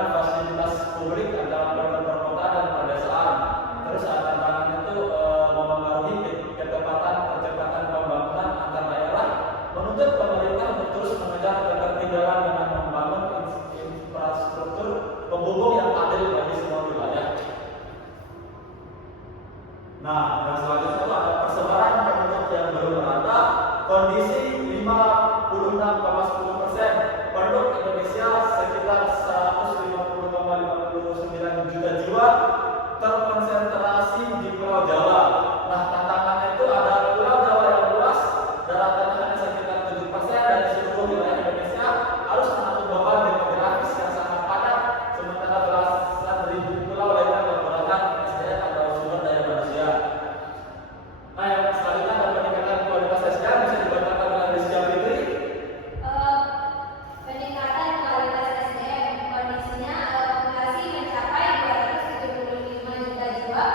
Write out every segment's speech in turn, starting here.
dengan fasilitas publik antara perkotaan dan pedesaan. Terus tantangan itu mempengaruhi kecepatan pembangunan antar daerah, menuntut pemerintah untuk terus mengejar ketertinggalan dengan membangun infrastruktur penghubung yang adil bagi semua wilayah. Nah, dan selanjutnya itu ada persebaran penduduk yang belum merata. Kondisi 56,10%. Penduduk Indonesia sekitar 150,59 juta jiwa terkonsentrasi di Pulau Jawa. Nah, tantangannya itu ada Pulau Jawa yang luas, daratannya hanya sekitar 7% dari seluruh wilayah Indonesia, harus menanggung beban demografis yang sangat padat, sementara belasan ribu pulau lainnya kekurangan SDM atau sumber daya manusia. Nah, yang selanjutnya ada peningkatan kualitas SDM, bisa dibacakan oleh Rizky Fitri. Peningkatan kualitas SDM, kondisinya populasi mencapai 275 juta jiwa,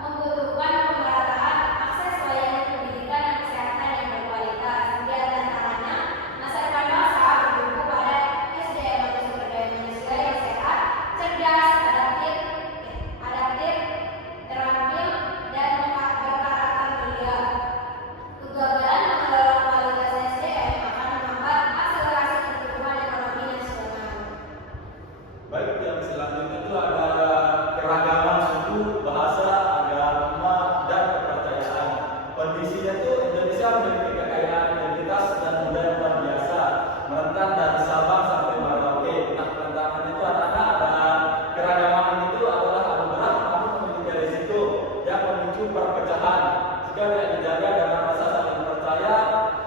membutuhkan pemerataan akses layanan pendidikan dan kesehatan yang berkualitas. Di antaranya, masa depan bangsa bertumpu pada SDM atau sumber daya manusia yang sehat, cerdas, adaptif, terampil, dan berkarakter mulia. Kegagalan mengelola kualitas SDM akan menghambat akselerasi pertumbuhan ekonomi nasional. Baik, yang selanjutnya itu ada keragaman suku, bahasa, agama, dan kepercayaan. Kondisinya itu Indonesia memiliki kekayaan identitas dan budaya luar biasa, merentan dari Sabang sampai Merauke. Nah, tantangan itu ada keragaman itu adalah anugerah, namun memiliki risiko yang memicu perpecahan. Jika tidak dijaga dengan rasa saling percaya,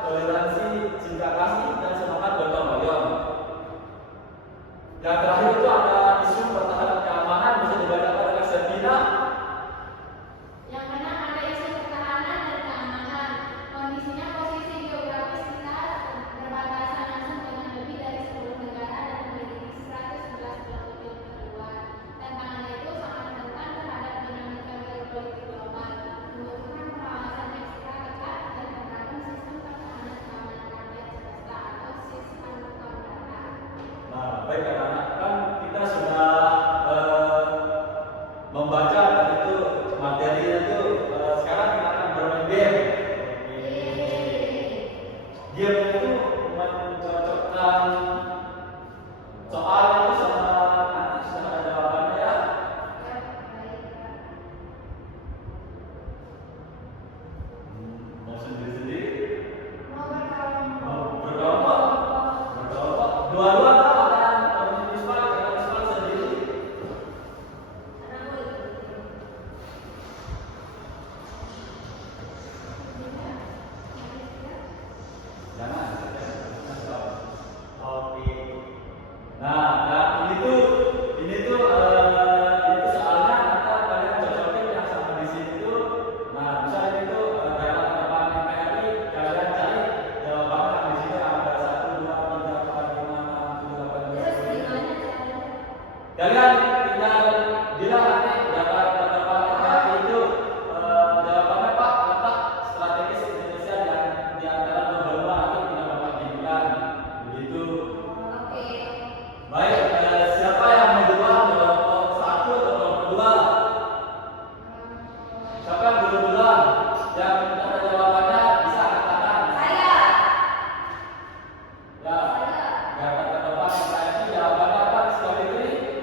toleransi, cinta kasih, dan semangat gotong royong. Yang terakhir itu ada isu pertahanan keamanan, bisa dibacakan oleh Sevina. Yang mana ada isu pertahanan dan keamanan. Kondisinya posisi geografis kita berbatasan langsung dengan lebih dari 10 negara dan memiliki 111 km luas. Tantangannya itu sangat rentan terhadap dinamika geopolitik global, membutuhkan pengawasan ekstra ketat dan membangun sistem pertahanan keamanan rakyat semesta atau sistem Kamdata. Nah, baik anak-anak, kan kita sudah membaca dan itu materinya itu sekarang kita akan bermain game. Game itu mencocokkan soal itu sama nanti sudah ada jawabannya ya. Mau sendiri-sendiri? Mau berkelompok. Mau berkelompok? Berkelompok. Dua-dua akan Ismail sendiri. Jangan. Oke. Nah, ini tuh itu soalnya ntar kalian cocokin yang sama di sini tuh. Nah, misalnya itu dalam depan NKRI kalian cari jawabannya di sini ada 1, 2, 3, 4, 5, 6, 7, 8, 9, 10. Kalian tinggal bilang nanti depan NKRI itu jawabannya Pak, letak strategis Indonesia di antara dua atau tidak dapat dibilang begitu. Oke. Baik, siapa yang menjawab kelompok 1 atau kelompok 2? Siapa yang duluan? Yang ada jawabannya bisa katakan. Saya. Ya, nggak akan ke depan. Saya itu jawabannya apa? Sekali ini.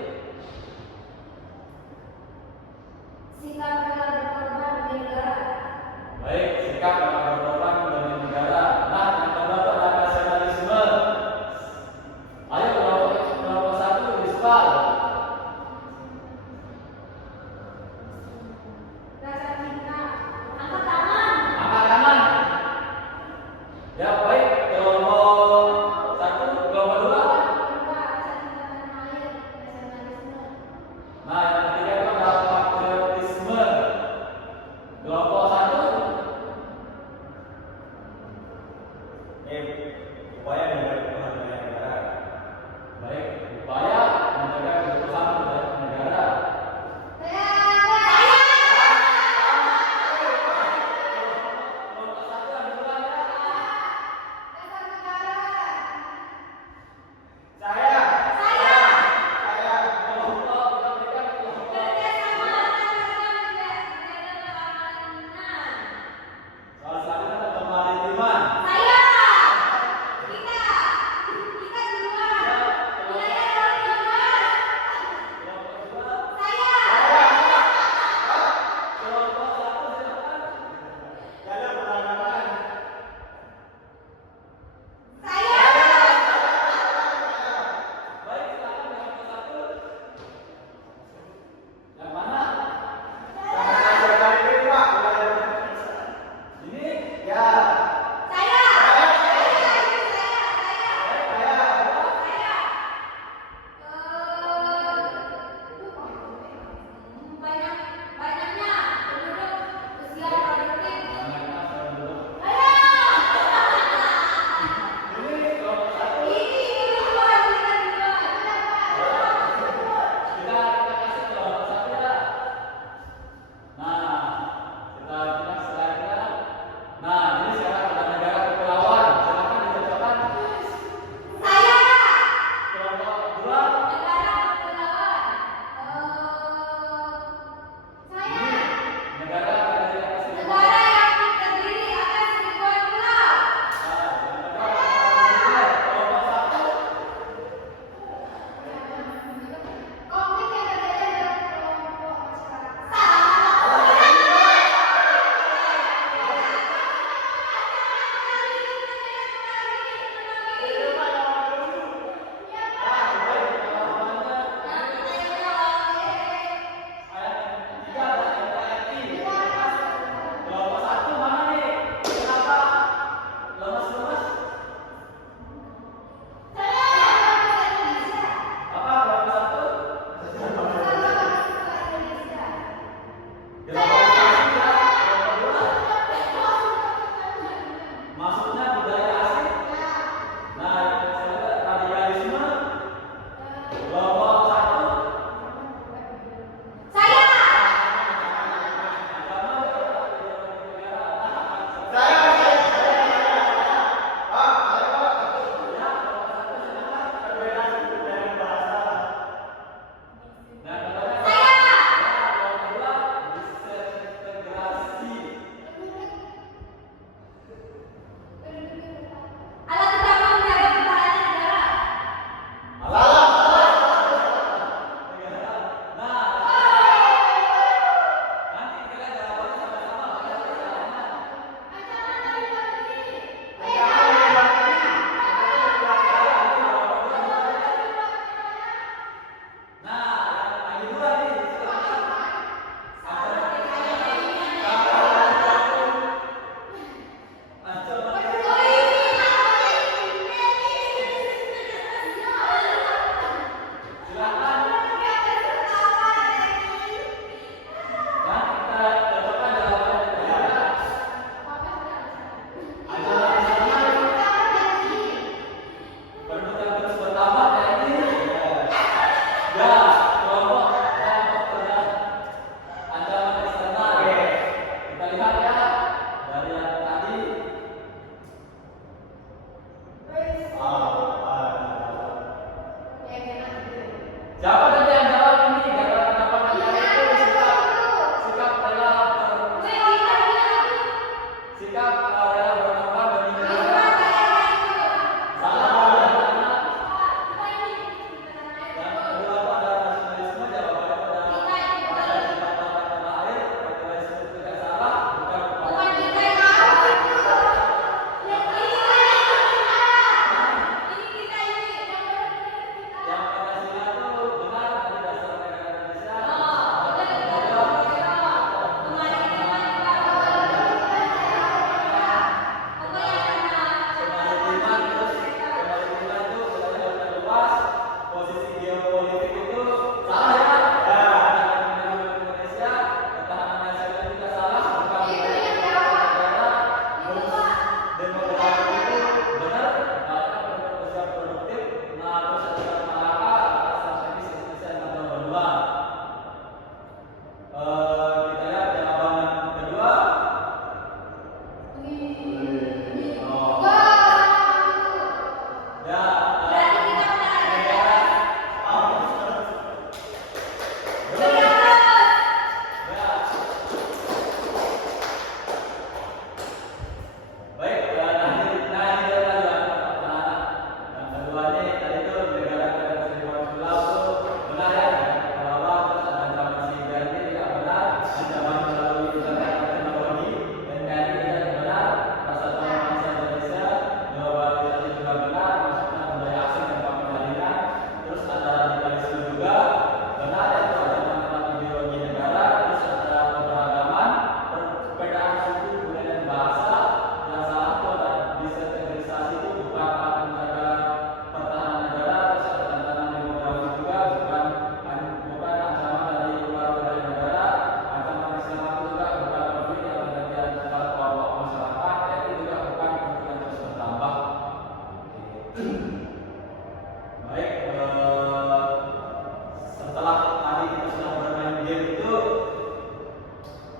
setelah tadi kita sudah bermain game itu,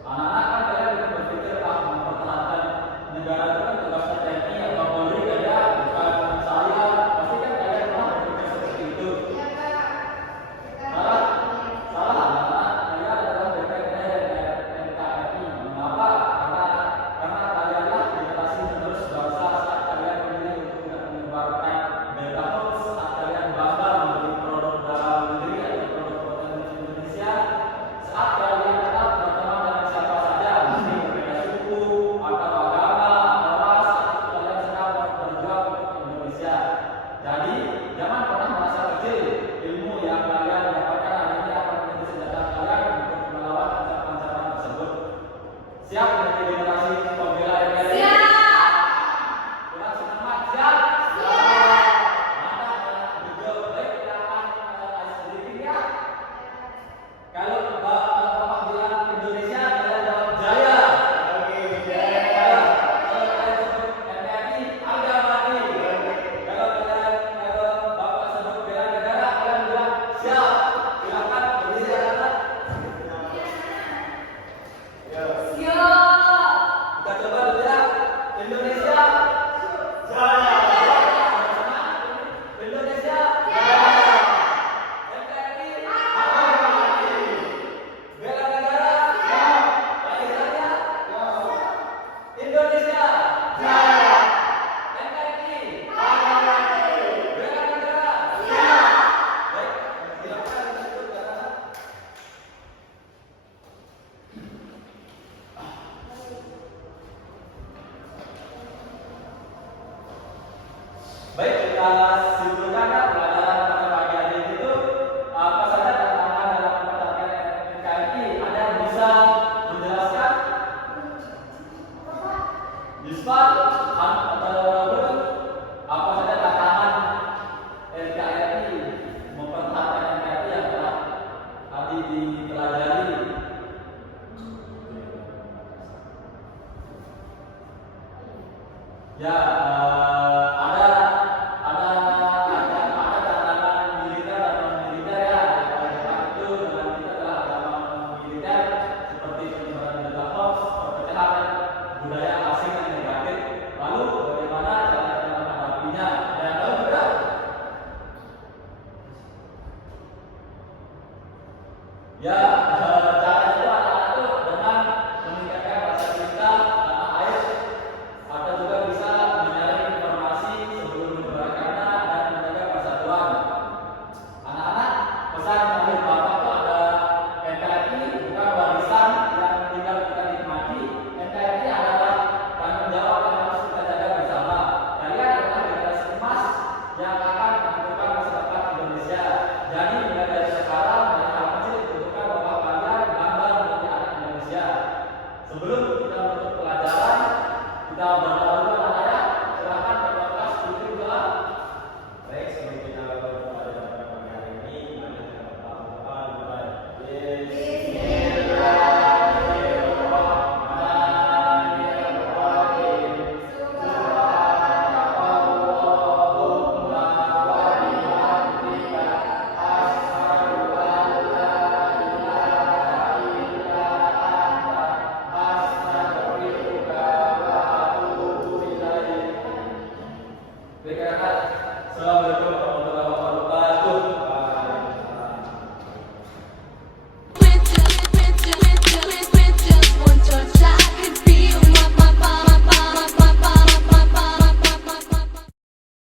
anak-anak kan kalian juga berpikir mempertahankan negara itu kan tugasnya TNI atau Polri kayak bukan saya, pasti kan kalian pernah berpikir seperti itu. Salah, salah anak-anak kalian adalah BPNI dan NKRI. Mengapa? Karena kalianlah generasi penerus bangsa. Saat kalian memilih untuk tidak menyebarkan berita hoax, saat kalian bangga membeli produk dalam negeri atau produk buatan Indonesia, saat kalian tetap berteman dengan siapa saja, meski berbeda suku atau agama atau ras, saat kalian sedang berjuang untuk Indonesia. Jadi jangan pernah merasa kecil. Ilmu yang kalian dapatkan hari ini akan menjadi senjata kalian untuk melawan ancaman-ancaman tersebut. Siap menjadi generasi pembela NKRI? Kurang semangat, siap? Mantap, juga baik kita akan sedikit ya. Kalau Bapak bilang Indonesia, kalian jawab jaya. Kalau kalian sebut NKRI, harga mati. Kalau Bapak sebut bela negara, kalian bilang siap. Silakan berdiri anak-anak. Kita coba dulu ya. Indonesia jaya. Indonesia jaya. NKRI harga mati. Bela negara siap. Barisannya Indonesia jaya. NKRI harga mati. Bela negara siap. Baik, silakan disebut anak-anak. Baik, kita simpulkan ya pelajaran pada pagi hari ini itu apa saja tantangan dalam mempertahankan NKRI. Ada yang bisa menjelaskan? Yusfa, atau apa saja tantangan NKRI mempertahankan NKRI yang telah tadi dipelajari? Ya, ada tantangan militer dan non militer ya. Yang Jepang itu dengan kita adalah agama militer seperti penyebaran berita hoax, perpecahan budaya asing yang negatif. Lalu bagaimana cara kita menghadapinya? Ada yang tahu tidak? Ya.